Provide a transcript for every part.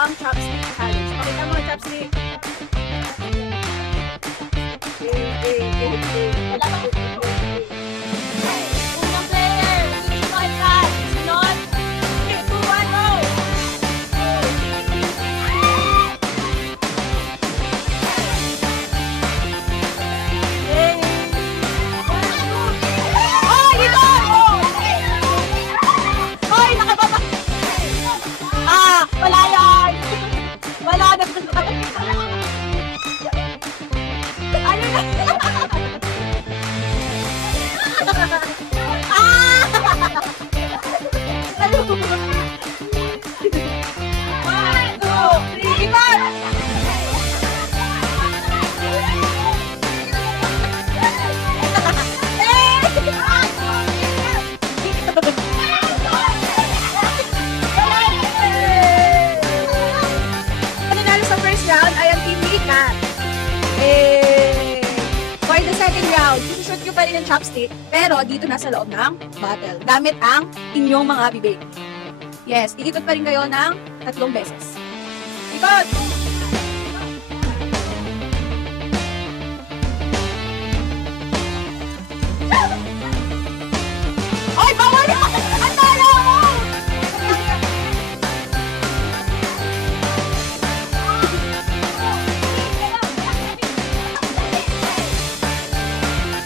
ang chopstick challenge. Pakita mo ang chopstick. Wala pa. Unang player. Sunod ka. Sunod. 3, 2, 1, go! Oh, dito! Hoy, nakababa! Ah, wala yan! Wala na. Ano na? Ah! Ano? 1, 2, 3, iban! Nanalo sa first round ay ang Team Mika. For the second round, shoot nyo pa rin ang chopstick, pero dito na sa loob ng bottle. Gamit ang inyong mga bibig. Yes, ikot pa rin kayo ng 3 beses. Ikot! Oy, bawal na! Ang tala mo!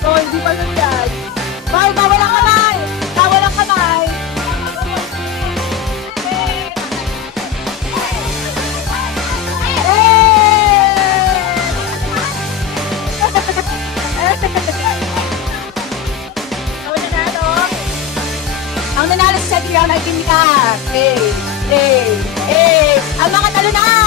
Oh, hindi pa lang yan. Bawal ang kamay! Bawal ang kamay! Ang nanalo sa second round ay Team Mika. Ang mga talo na!